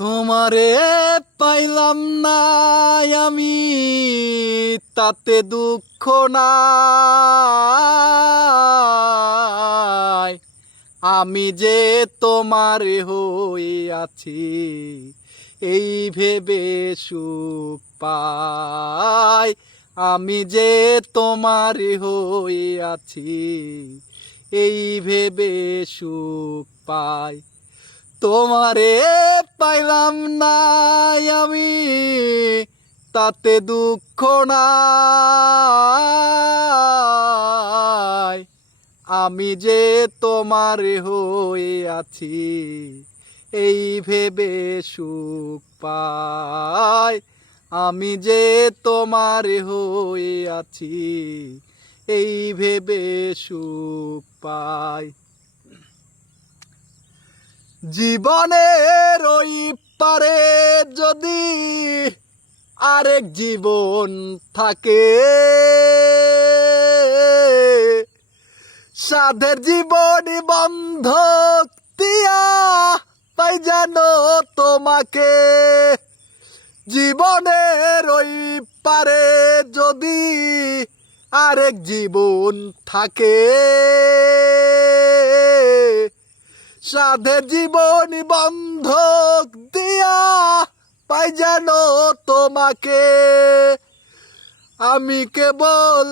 তোমারে পাইলাম না আমি, তাতে দুঃখ নাই। আমি যে তোমার হয়ে আছি, এই ভেবে সুখ পাই। আমি যে তোমার হয়ে আছি, এই ভেবে সুখ পাই। তোমারে পাইলাম না আমি, তাতে দুঃখ নাই। আমি যে তোমার হয়ে আছি, এই ভেবে সুখ পাই। আমি যে তোমার হয়ে আছি, এই ভেবে সুখ পাই। জীবনের ওই পারে যদি আরেক জীবন থাকে, সাধের জীবন বন্ধক দিয়া পাই জানো তোমাকে। জীবনের ওই পারে যদি আরেক জীবন থাকে, সাধের জীবন বন্ধক দিয়া পাই জানো তোমাকে। আমি কেবল